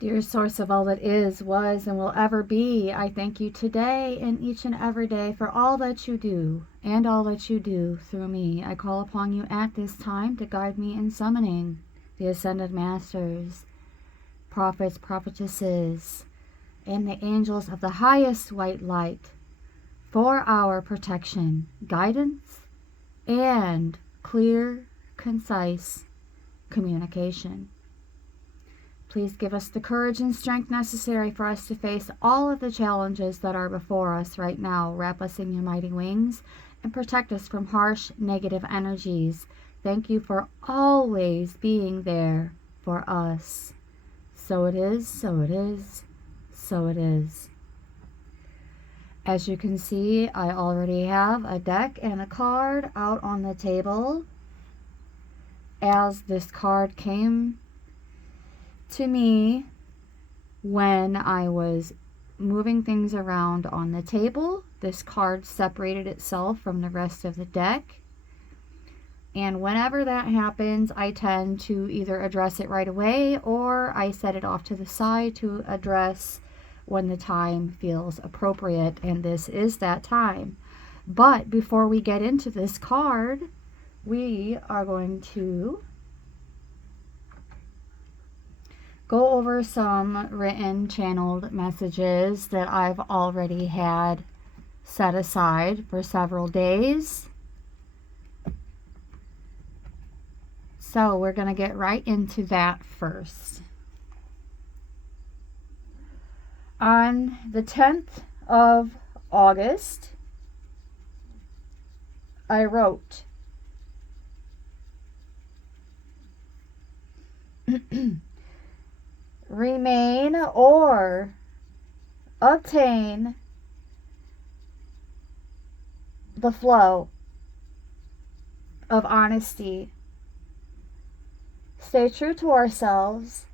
Dear source of all that is, was, and will ever be, I thank you today and each and every day for all that you do and all that you do through me. I call upon you at this time to guide me in summoning the Ascended Masters, prophets, prophetesses, and the angels of the highest white light for our protection, guidance, and clear, concise communication. Please give us the courage and strength necessary for us to face all of the challenges that are before us right now. Wrap us in your mighty wings and protect us from harsh, negative energies. Thank you for always being there for us. So it is, so it is, so it is. As you can see, I already have a deck and a card out on the table. As this card came to me when I was moving things around on the table, this card separated itself from the rest of the deck. And whenever that happens, I tend to either address it right away or I set it off to the side to address when the time feels appropriate. And this is that time. But before we get into this card, we are going to go over some written channeled messages that I've already had set aside for several days. So we're going to get right into that first. On the 10th of August, I wrote, remain or obtain the flow of honesty. Stay true to ourselves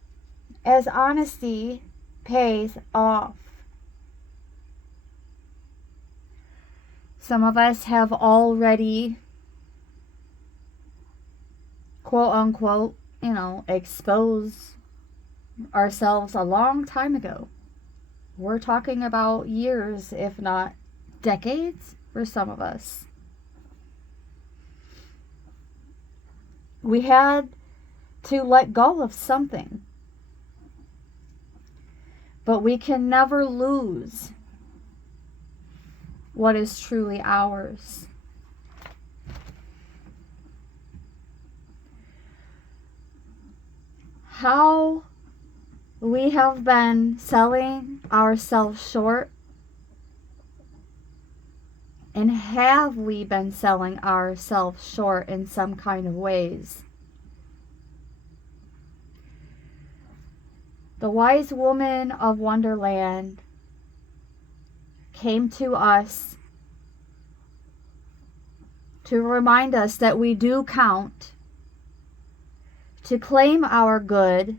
as honesty pays off. Some of us have already, quote unquote, exposed ourselves a long time ago. We're talking about years, if not decades, for some of us. We had to let go of something, but we can never lose what is truly ours. How we have been selling ourselves short, and have we been selling ourselves short in some kind of ways? The wise woman of Wonderland came to us to remind us that we do count, to claim our good,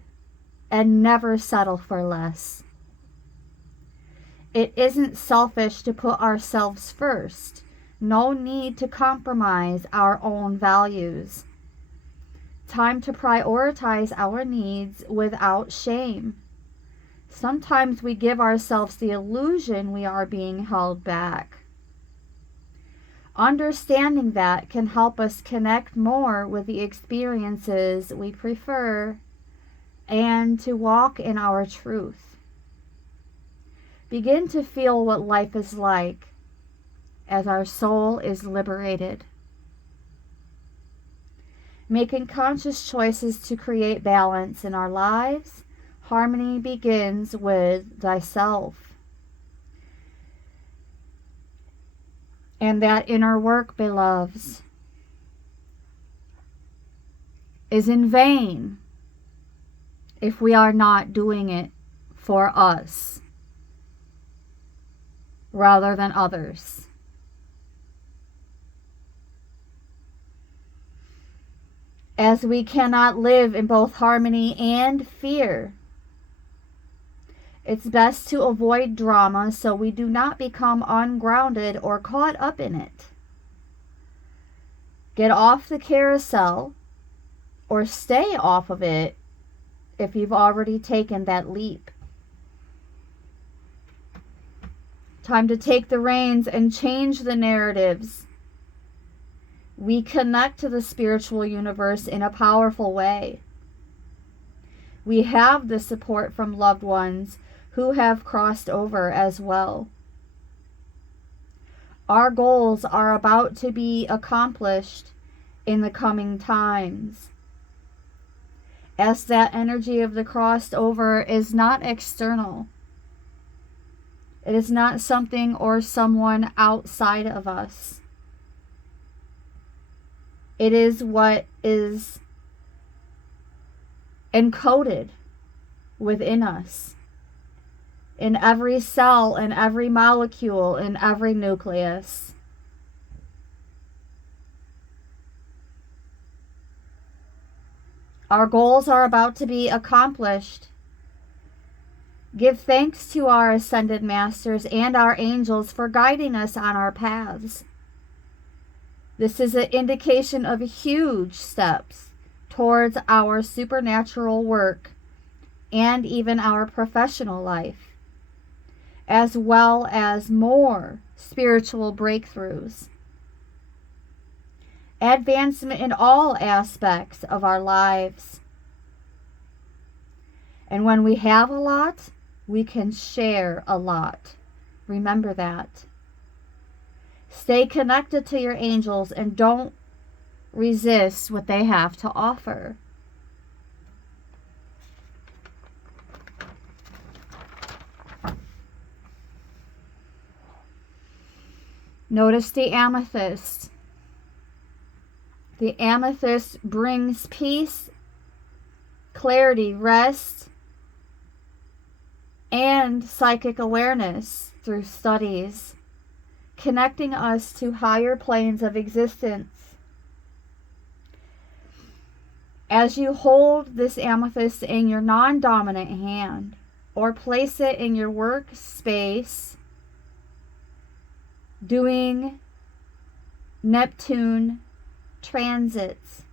and never settle for less. It isn't selfish to put ourselves first. No need to compromise our own values. Time to prioritize our needs without shame. Sometimes we give ourselves the illusion we are being held back. Understanding that can help us connect more with the experiences we prefer and to walk in our truth. Begin to feel what life is like as our soul is liberated. Making conscious choices to create balance in our lives. Harmony begins with thyself. And that inner work, beloveds, is in vain if we are not doing it for us rather than others. As we cannot live in both harmony and fear, it's best to avoid drama so we do not become ungrounded or caught up in it. Get off the carousel or stay off of it if you've already taken that leap. Time to take the reins and change the narratives. We connect to the spiritual universe in a powerful way. We have the support from loved ones who have crossed over as well. Our goals are about to be accomplished in the coming times, as that energy of the crossed over is not external. It is not something or someone outside of us. It is what is encoded within us, in every cell, in every molecule, in every nucleus. Our goals are about to be accomplished. Give thanks to our ascended masters and our angels for guiding us on our paths. This is an indication of huge steps towards our supernatural work and even our professional life, as well as more spiritual breakthroughs. Advancement in all aspects of our lives. And when we have a lot, we can share a lot. Remember that. Stay connected to your angels and don't resist what they have to offer. Notice the amethyst. The amethyst brings peace, clarity, rest, and psychic awareness through studies, connecting us to higher planes of existence. As you hold this amethyst in your non-dominant hand, or place it in your workspace, doing Neptune transits,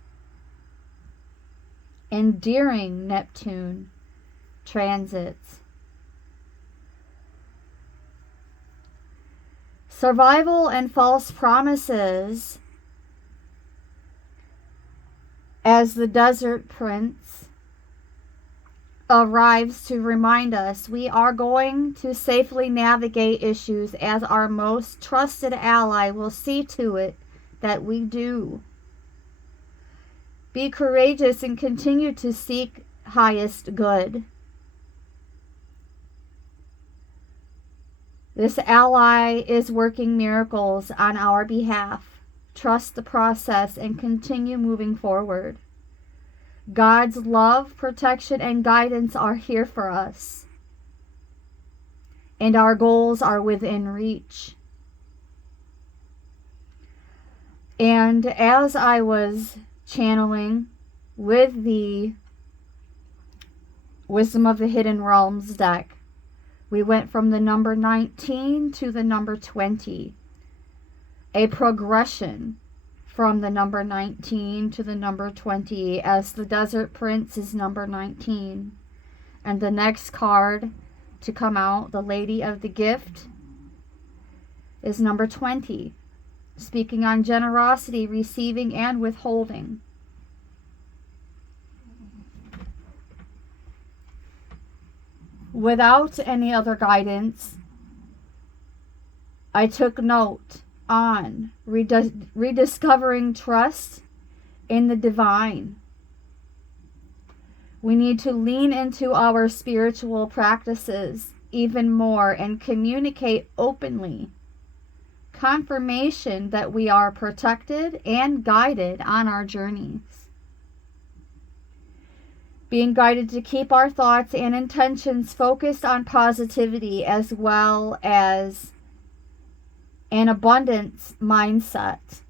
endearing Neptune transits. Survival and false promises, as the desert prince arrives to remind us we are going to safely navigate issues, as our most trusted ally will see to it that we do. Be courageous and continue to seek highest good. This ally is working miracles on our behalf. Trust the process and continue moving forward. God's love, protection, and guidance are here for us. And our goals are within reach. And as I was channeling with the Wisdom of the Hidden Realms deck, we went from the number 19 to the number 20. A progression from the number 19 to the number 20, as the Desert Prince is number 19. And the next card to come out, the Lady of the Gift, is number 20. Speaking on generosity, receiving, and withholding. Without any other guidance, I took note on rediscovering trust in the divine. We need to lean into our spiritual practices even more and communicate openly. Confirmation that we are protected and guided on our journeys. Being guided to keep our thoughts and intentions focused on positivity, as well as an abundance mindset.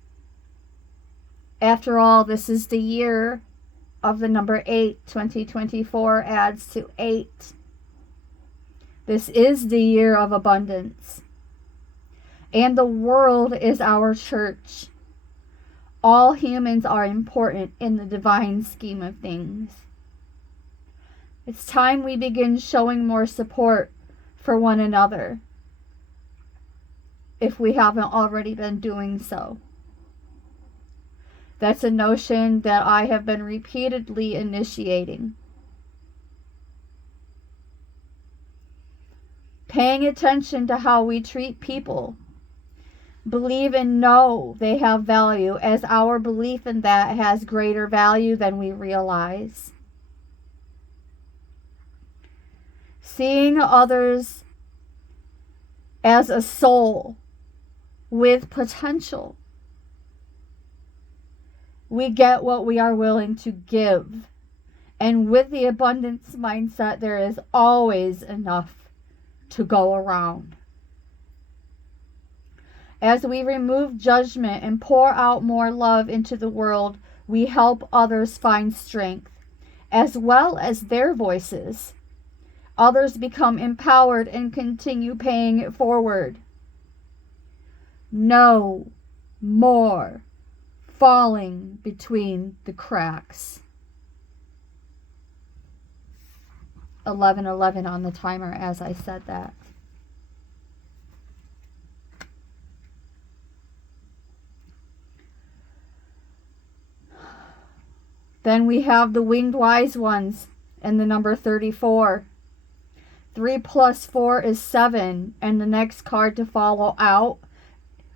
After all, this is the year of the number 8. 2024 adds to 8. This is the year of abundance. And the world is our church. All humans are important in the divine scheme of things. It's time we begin showing more support for one another, if we haven't already been doing so. That's a notion that I have been repeatedly initiating. Paying attention to how we treat people. Believe and know they have value, as our belief in that has greater value than we realize. Seeing others as a soul with potential. We get what we are willing to give. And with the abundance mindset, there is always enough to go around. As we remove judgment and pour out more love into the world, we help others find strength, as well as their voices. Others become empowered and continue paying it forward. No more falling between the cracks. 11:11 on the timer as I said that. Then we have the winged wise ones and the number 34. 3 plus 4 is 7, and the next card to follow out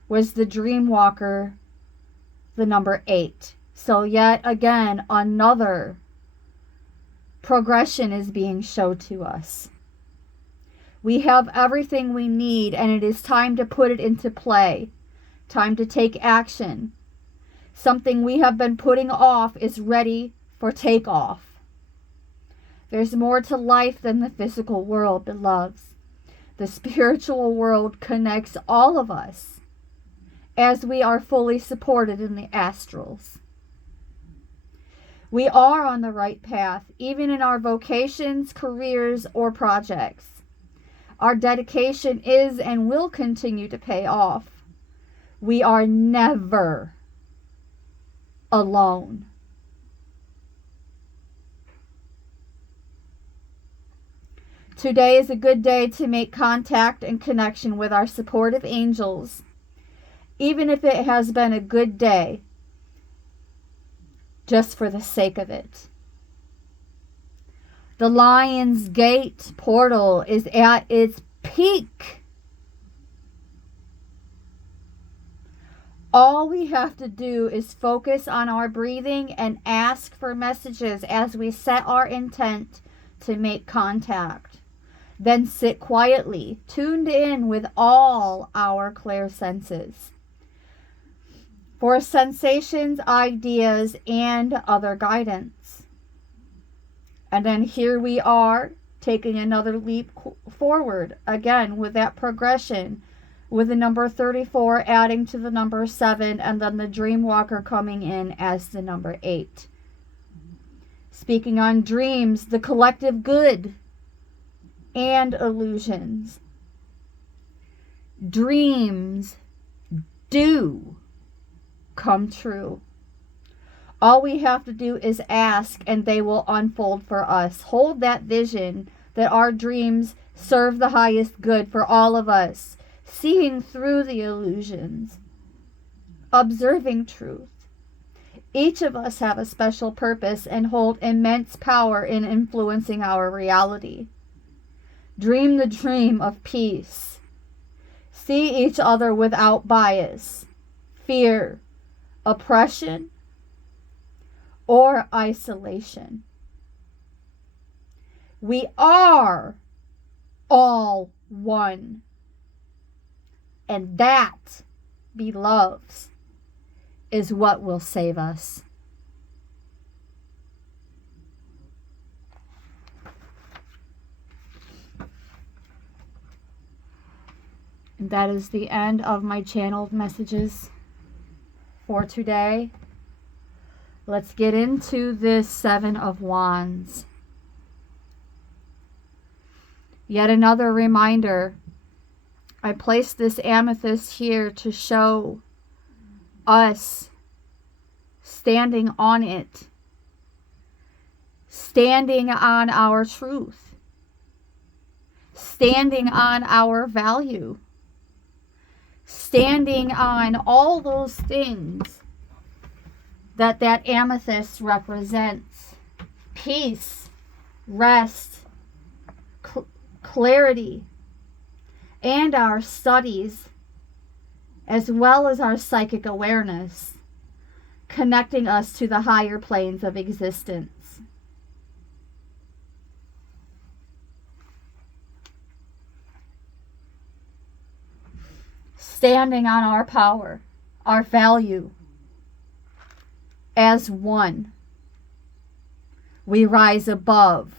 was the dream walker, the number 8. So yet again, another progression is being showed to us. We have everything we need, and it is time to put it into play. Time to take action. Something we have been putting off is ready for takeoff. There's more to life than the physical world, beloveds. The spiritual world connects all of us, as we are fully supported in the astrals. We are on the right path, even in our vocations, careers, or projects. Our dedication is and will continue to pay off. We are never alone. Today is a good day to make contact and connection with our supportive angels, even if it has been a good day, just for the sake of it. The Lion's Gate portal is at its peak. All we have to do is focus on our breathing and ask for messages as we set our intent to make contact. Then sit quietly, tuned in with all our clear senses for sensations, ideas, and other guidance. And then here we are, taking another leap forward, again with that progression, with the number 34 adding to the number 7, and then the dream walker coming in as the number 8. Speaking on dreams, the collective good and illusions. Dreams do come true. All we have to do is ask, and they will unfold for us. Hold that vision that our dreams serve the highest good for all of us, seeing through the illusions, observing truth. Each of us have a special purpose and hold immense power in influencing our reality. Dream the dream of peace. See each other without bias, fear, oppression, or isolation. We are all one. And that, beloveds, is what will save us. And that is the end of my channeled messages for today. Let's get into this 7 of Wands. Yet another reminder. I placed this amethyst here to show us standing on it, standing on our truth, standing on our value, standing on all those things that amethyst represents. Peace, rest, clarity, and our studies, as well as our psychic awareness, connecting us to the higher planes of existence. Standing on our power, our value, as one, we rise above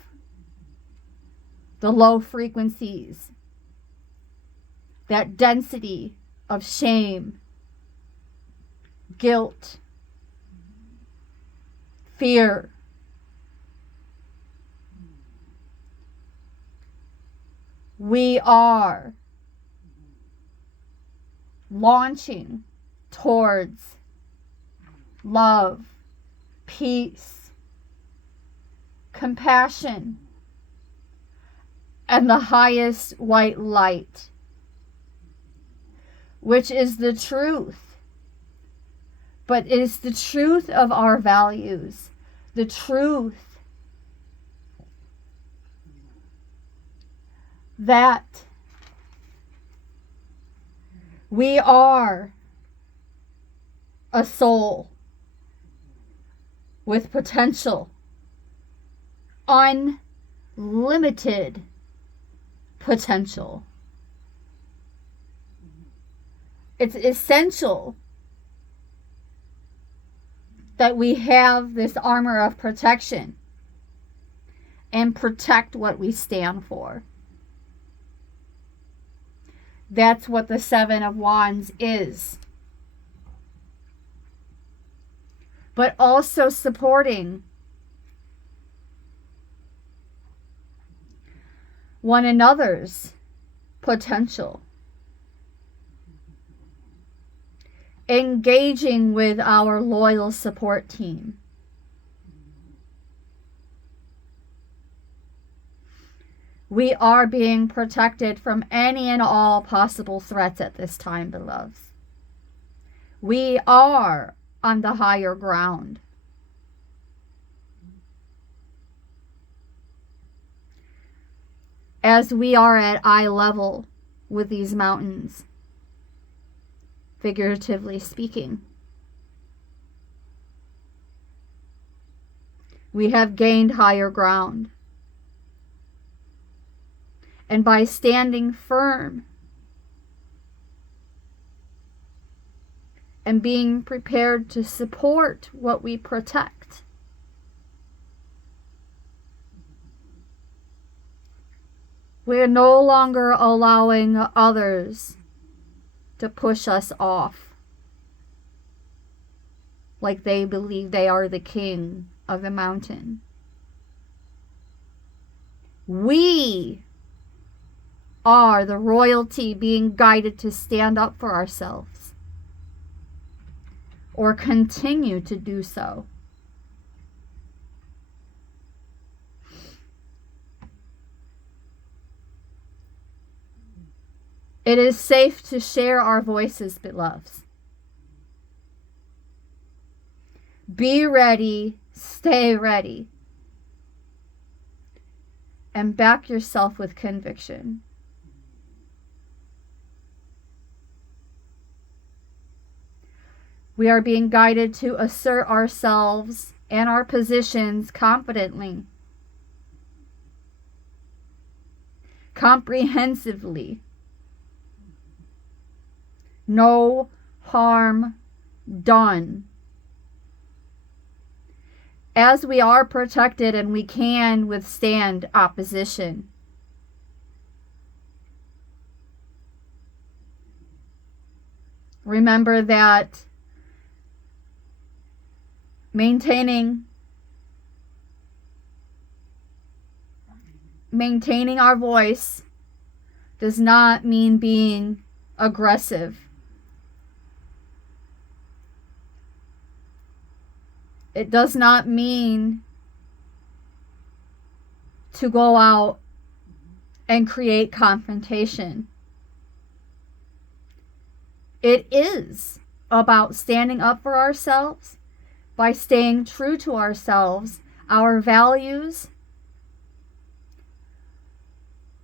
the low frequencies, that density of shame, guilt, fear. We are launching towards love, peace, compassion, and the highest white light, which is the truth. But it is the truth of our values, the truth that we are a soul with potential, unlimited potential. It's essential that we have this armor of protection and protect what we stand for. That's what the Seven of Wands is. But also supporting one another's potential. Engaging with our loyal support team. We are being protected from any and all possible threats at this time, beloveds. We are on the higher ground. As we are at eye level with these mountains, figuratively speaking, we have gained higher ground. And by standing firm and being prepared to support what we protect, we are no longer allowing others to push us off like they believe they are the king of the mountain. We are the royalty being guided to stand up for ourselves or continue to do so. It is safe to share our voices, beloveds. Be ready, stay ready, and back yourself with conviction. We are being guided to assert ourselves and our positions confidently, comprehensively. No harm done. As we are protected and we can withstand opposition. Remember that maintaining our voice does not mean being aggressive. It does not mean to go out and create confrontation. It is about standing up for ourselves by staying true to ourselves, our values,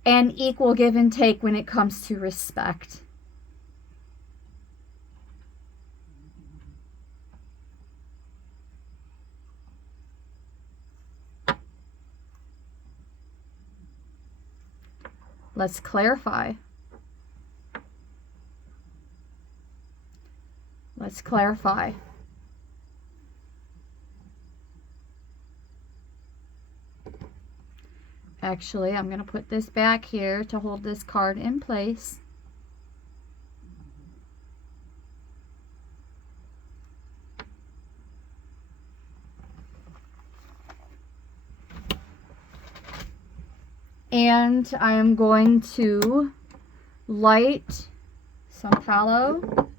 and equal give and take when it comes to respect. Let's clarify. Let's clarify. Actually, I'm going to put this back here to hold this card in place. And I am going to light some tallow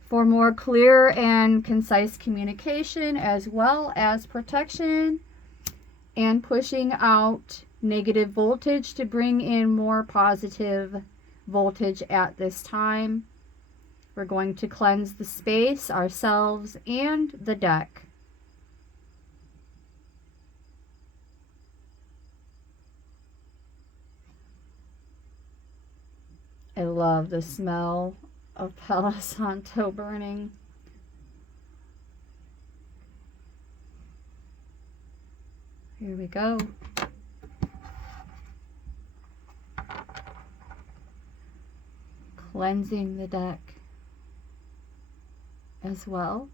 for more clear and concise communication, as well as protection and pushing out negative voltage to bring in more positive voltage at this time. We're going to cleanse the space, ourselves, and the deck. I love the smell of Palo Santo burning. Here we go. Cleansing the deck as well.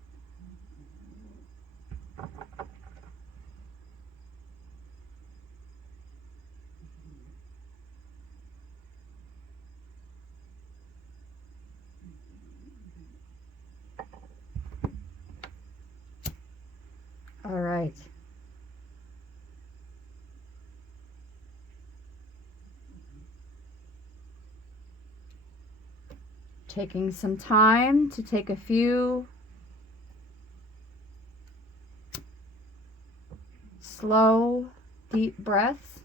All right. Taking some time to take a few slow, deep breaths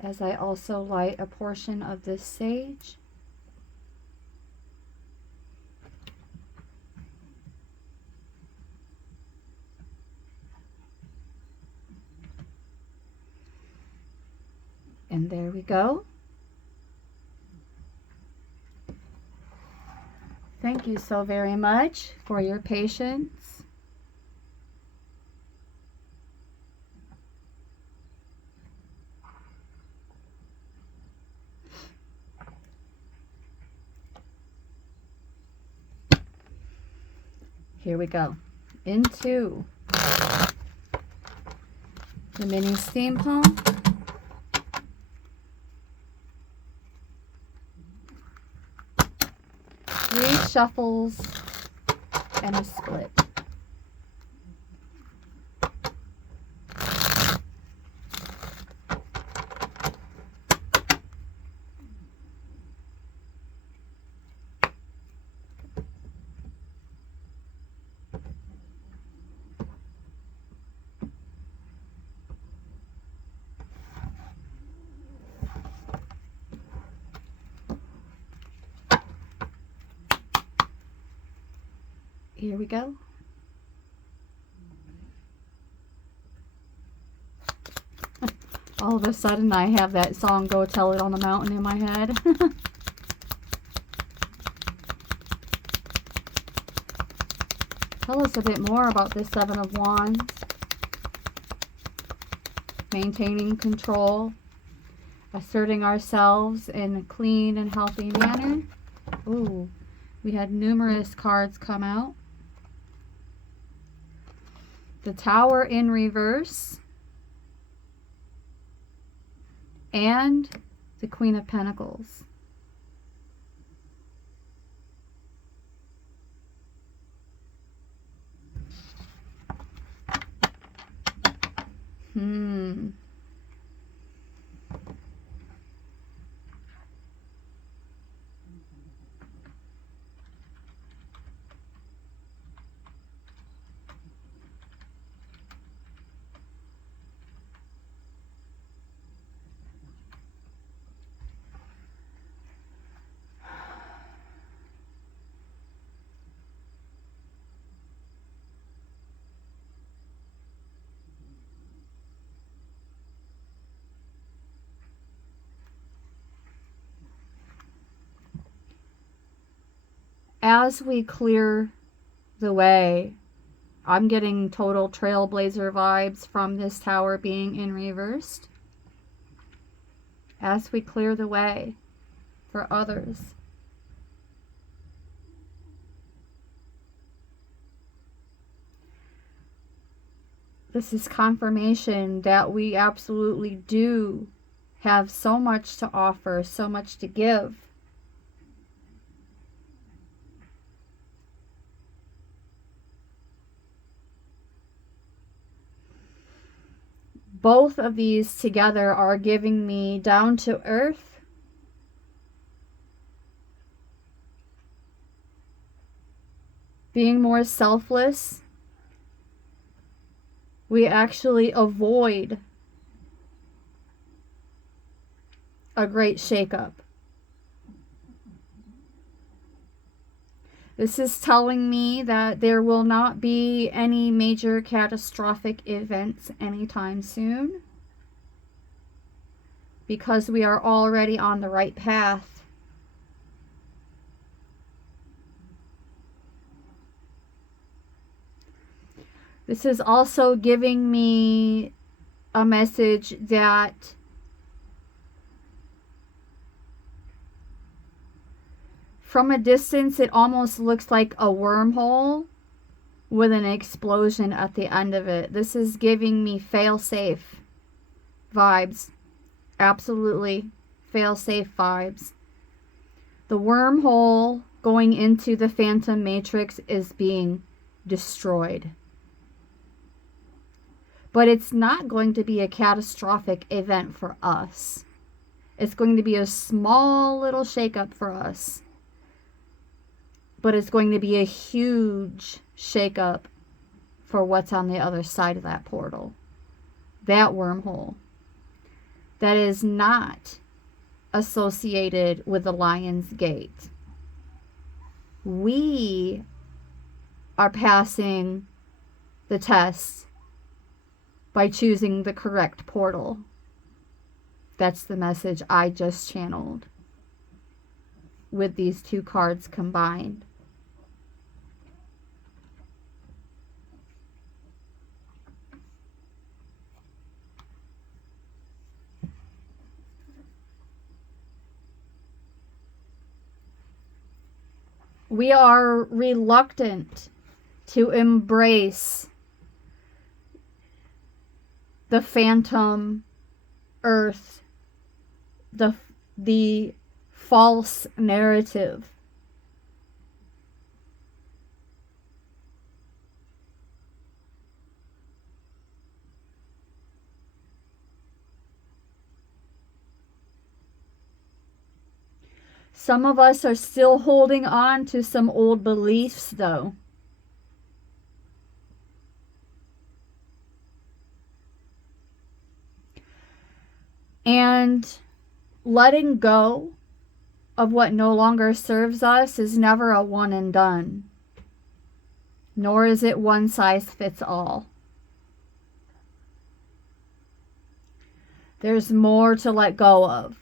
as I also light a portion of this sage. And there we go. Thank you so very much for your patience. Here we go. Into the mini steam pump. 3 shuffles and a split. Here we go. All of a sudden I have that song Go Tell It on the Mountain in my head. Tell us a bit more about this Seven of Wands. Maintaining control, asserting ourselves in a clean and healthy manner. Ooh, we had numerous cards come out. The Tower in reverse. And the Queen of Pentacles. as we clear the way, I'm getting total trailblazer vibes from this tower being in reversed. As we clear the way for others. This is confirmation that we absolutely do have so much to offer, so much to give. Both of these together are giving me down to earth, being more selfless. We actually avoid a great shakeup. This is telling me that there will not be any major catastrophic events anytime soon, because we are already on the right path. This is also giving me a message that from a distance, it almost looks like a wormhole with an explosion at the end of it. This is giving me fail-safe vibes. Absolutely fail-safe vibes. The wormhole going into the Phantom Matrix is being destroyed. But it's not going to be a catastrophic event for us. It's going to be a small little shakeup for us. But it's going to be a huge shakeup for what's on the other side of that portal. That wormhole. That is not associated with the Lion's Gate. We are passing the test by choosing the correct portal. That's the message I just channeled with these two cards combined. We are reluctant to embrace the phantom earth, the false narrative. Some of us are still holding on to some old beliefs, though. And letting go of what no longer serves us is never a one and done. Nor is it one size fits all. There's more to let go of.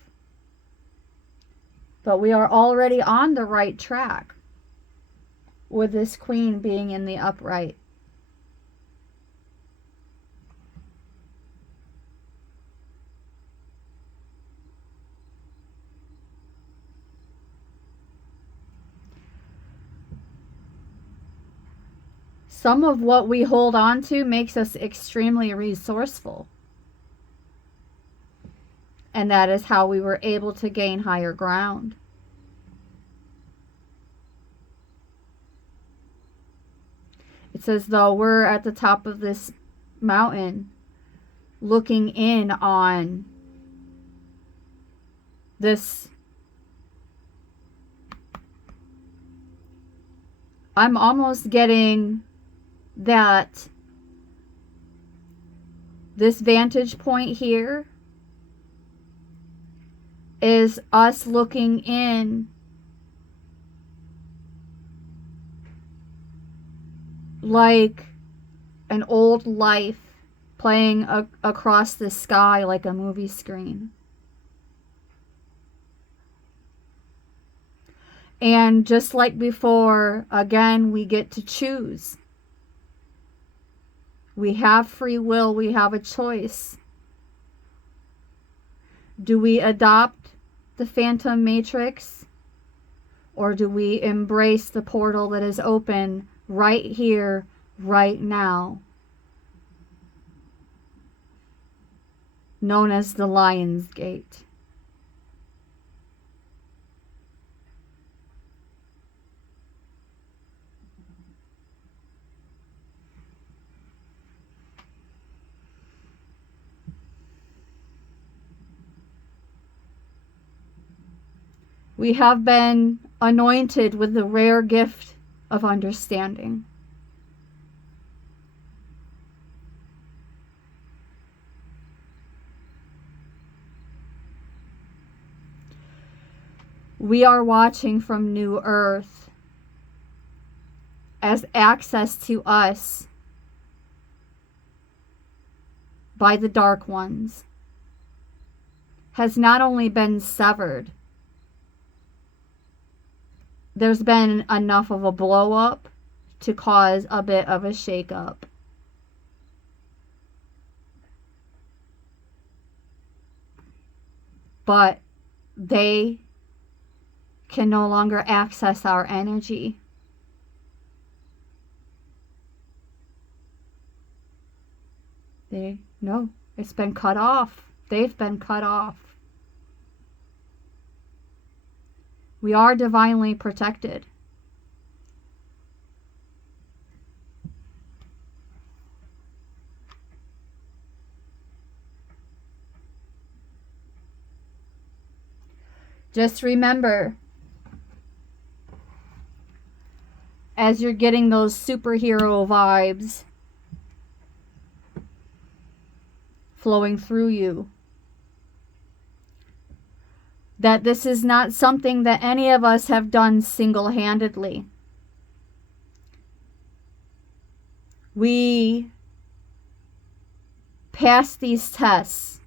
But we are already on the right track with this queen being in the upright. Some of what we hold on to makes us extremely resourceful. And that is how we were able to gain higher ground. It's as though we're at the top of this mountain looking in on this. I'm almost getting that this vantage point here is us looking in like an old life playing across the sky like a movie screen. And just like before, again, we get to choose. We have free will. We have a choice. Do we adopt the Phantom Matrix, or do we embrace the portal that is open right here, right now, known as the Lion's Gate? We have been anointed with the rare gift of understanding. We are watching from New Earth as access to us by the Dark Ones has not only been severed, there's been enough of a blow up to cause a bit of a shake up. But they can no longer access our energy. No, it's been cut off. They've been cut off. We are divinely protected. Just remember, as you're getting those superhero vibes flowing through you, that this is not something that any of us have done single-handedly. We pass these tests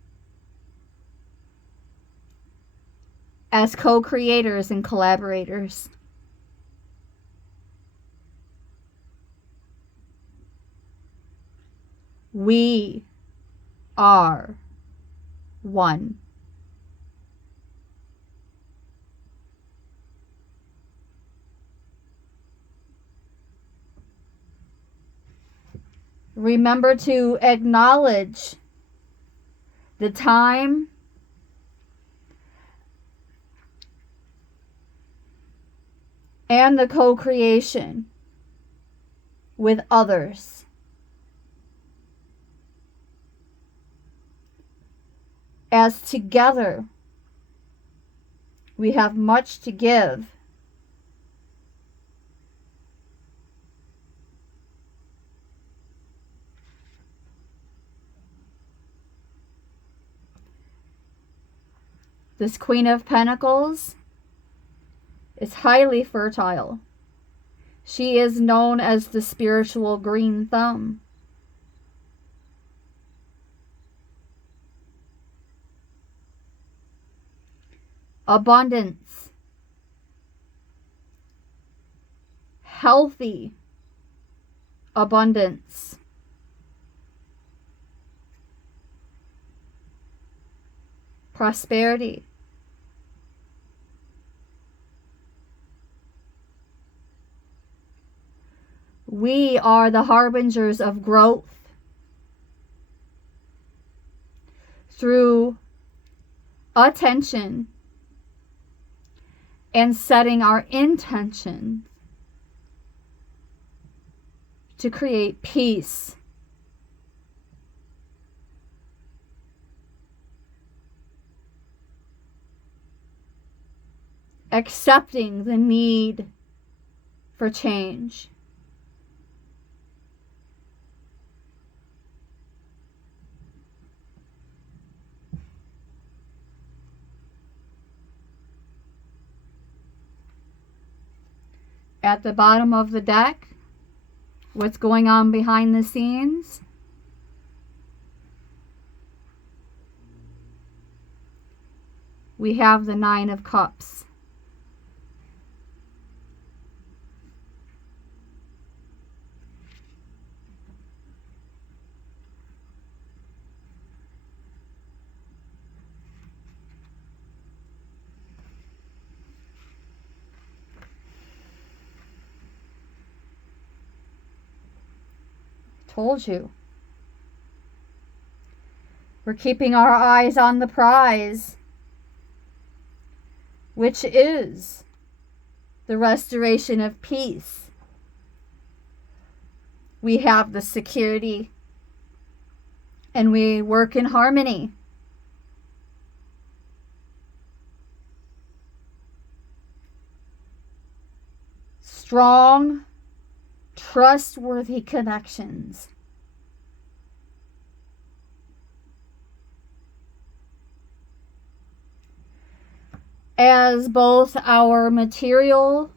as co-creators and collaborators. We are one. Remember to acknowledge the time and the co-creation with others. As together we have much to give. This Queen of Pentacles is highly fertile. She is known as the spiritual green thumb. Abundance. Healthy abundance. Prosperity. We are the harbingers of growth through attention and setting our intention to create peace. Accepting the need for change. At the bottom of the deck, what's going on behind the scenes? We have the Nine of Cups. Told you. We're keeping our eyes on the prize, which is the restoration of peace. We have the security, and we work in harmony. Strong, trustworthy connections. As both our material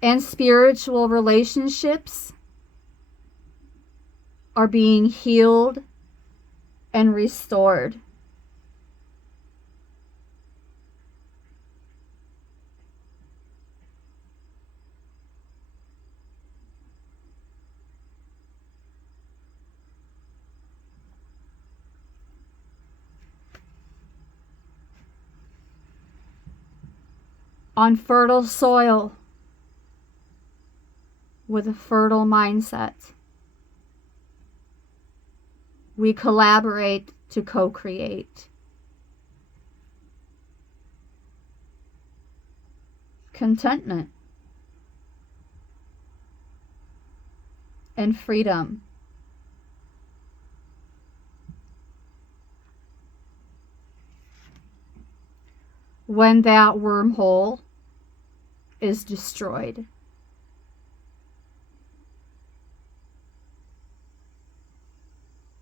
and spiritual relationships are being healed and restored. On fertile soil with a fertile mindset, we collaborate to co-create. Contentment and freedom. When that wormhole is destroyed.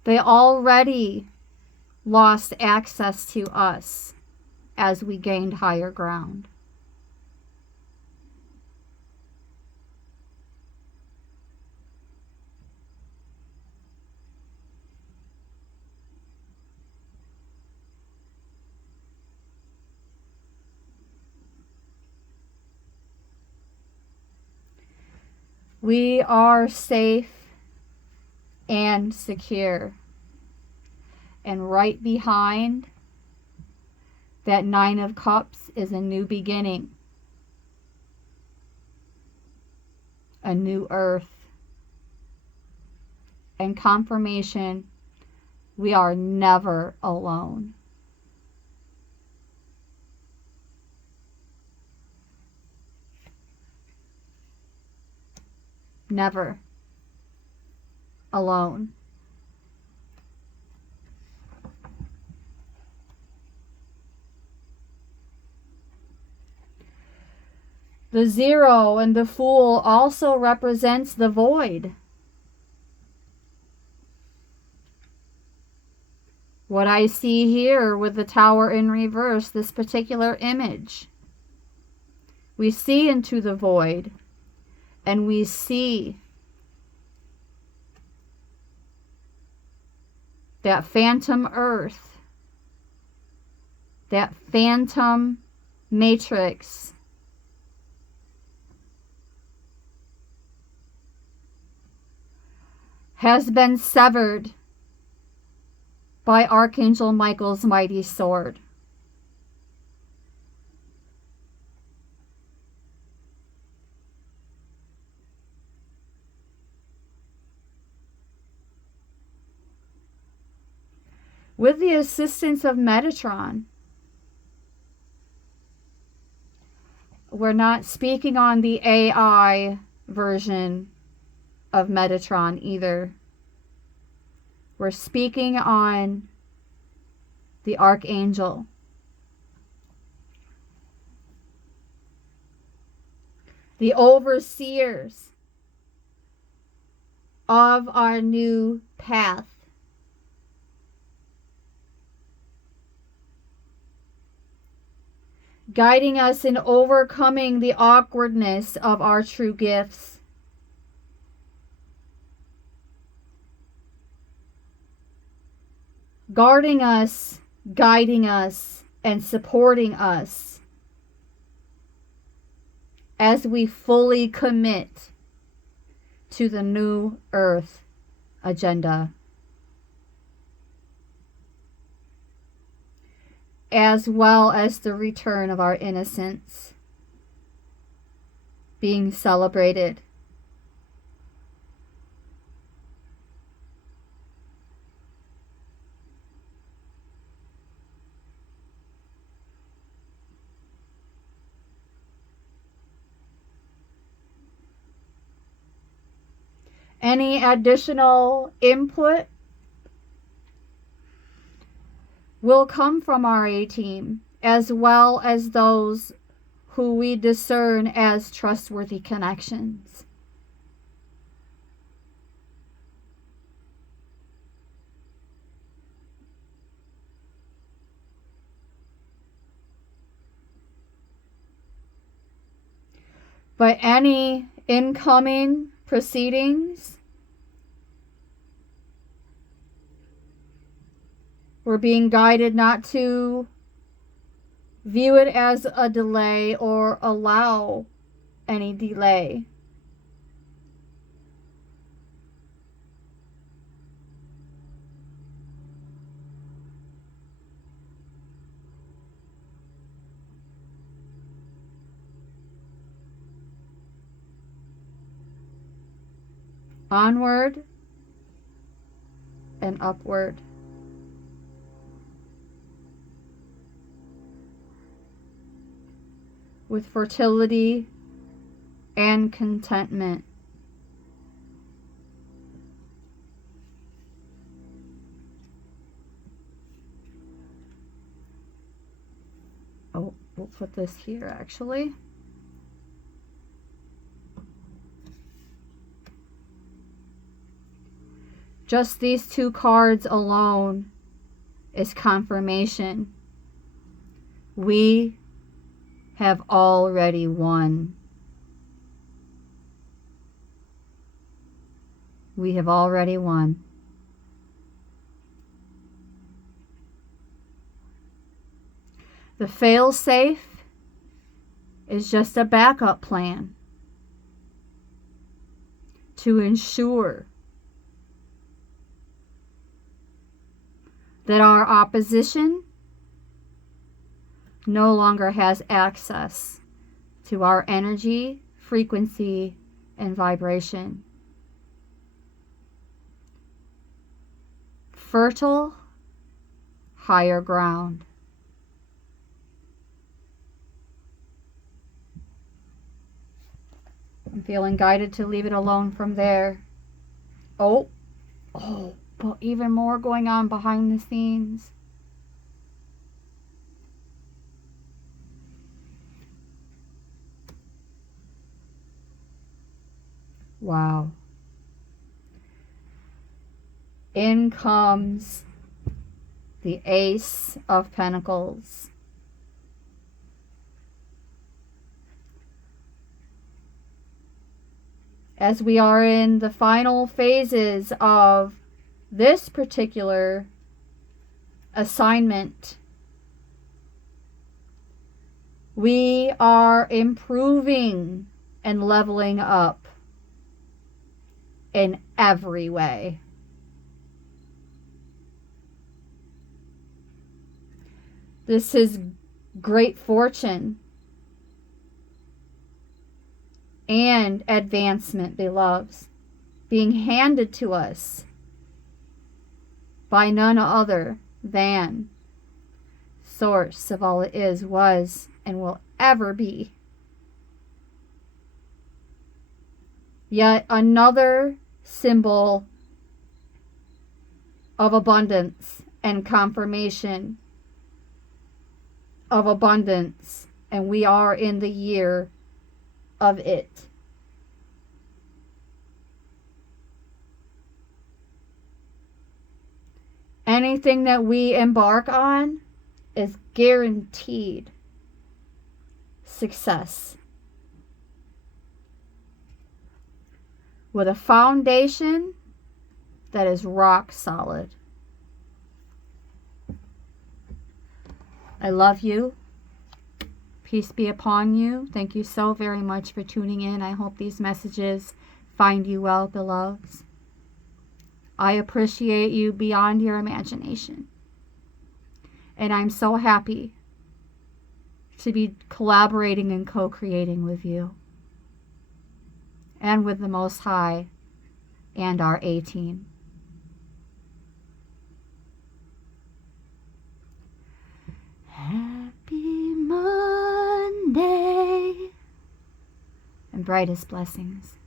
They already lost access to us as we gained higher ground. We are safe and secure. And right behind that Nine of Cups is a new beginning. A new earth. And confirmation, we are never alone. Never alone. The zero and the Fool also represents the void. What I see here with the Tower in reverse, this particular image, we see into the void. And we see that phantom earth, that phantom matrix, has been severed by Archangel Michael's mighty sword. With the assistance of Metatron. We're not speaking on the AI version of Metatron either. We're speaking on the Archangel. The overseers of our new path. Guiding us in overcoming the awkwardness of our true gifts. Guarding us, guiding us, and supporting us as we fully commit to the new earth agenda. As well as the return of our innocence being celebrated. Any additional input will come from our A team, as well as those who we discern as trustworthy connections. But any incoming proceedings, we're being guided not to view it as a delay or allow any delay. Onward and upward. With fertility and contentment. Oh, we'll put this here actually. Just these two cards alone is confirmation. We have already won. We have already won. The fail-safe is just a backup plan to ensure that our opposition no longer has access to our energy, frequency, and vibration. Fertile, higher ground. I'm feeling guided to leave it alone from there. Oh, but even more going on behind the scenes. Wow. In comes the Ace of Pentacles. As we are in the final phases of this particular assignment, we are improving and leveling up in every way. This is great fortune and advancement, beloveds, being handed to us by none other than Source of all it is, was, and will ever be. Yet another symbol of abundance and confirmation of abundance, and we are in the year of it. Anything that we embark on is guaranteed success. With a foundation that is rock solid. I love you. Peace be upon you. Thank you so very much for tuning in. I hope these messages find you well, beloveds. I appreciate you beyond your imagination. And I'm so happy to be collaborating and co-creating with you. And with the Most High and our A-team. Happy Monday and brightest blessings.